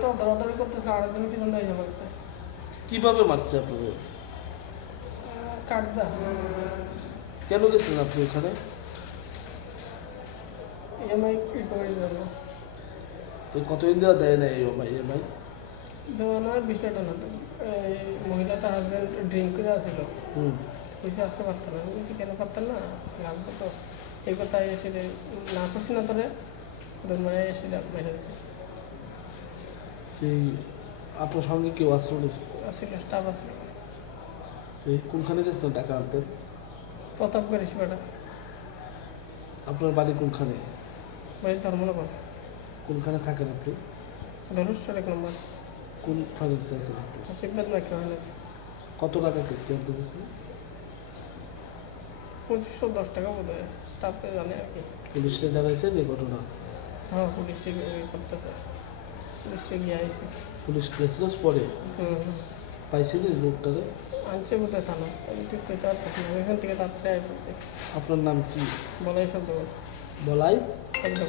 তো দৌড়াদৌড়ি করতেছে, আরেকজন পিছন দিয়ে মারছে। কিভাবে মারছে আপনাদের? কাটদা কেন গেছিলেন আপনি ওখানে? ইএমআই রিকভারির জন্য। তো কতদিন দেওয়া দেয় না ইএমআই? দেওয়ানোর বিষয়টা না তো, এই মহিলাটার হাজব্যান্ড ড্রিঙ্ক করে আসছিল, বলছি আজকে পারতাম না, বলছি কেন পারতাম না, লাগবে তো। এই কথা এসে না করছি না তোরে, ওদের মানে এসে মেরে দিচ্ছে। সেই আপনার সঙ্গে কেউ আসলো? আসছিল, স্টাফ আসছিল। কোনখানে গেছিলেন টাকা আনতে? প্রতাপগড় সেবাটা। আপনার বাড়ি কোনখানে? বাড়ি ধর্মনগর। কোনখানে থাকেন আপনি? ধনুষ্ঠর 1 নম্বর। কোন ফাইন্যান্স আছেন আপনি? আশীর্বাদ মাইক্রো ফাইন্যান্স। কত টাকা কিস্তি আনতে গেছেন? 2510 টাকা বোধ হয়, স্টাফে জানে আর কি। পুলিশে জানাইছেন এই ঘটনা? হ্যাঁ, পুলিশে করতেছে, পুলিশে গিয়ে আইসি। পুলিশ গেছিল পরে? পাইছিলেন লোকটারে? আনছে বোধহয় থানা, আমি ঠিক পেতে পারতেছি না, এখান থেকে তাড়াতাড়ি আই পড়ছি। আপনার নাম কি? বলাই শব্দ বলাই শব্দ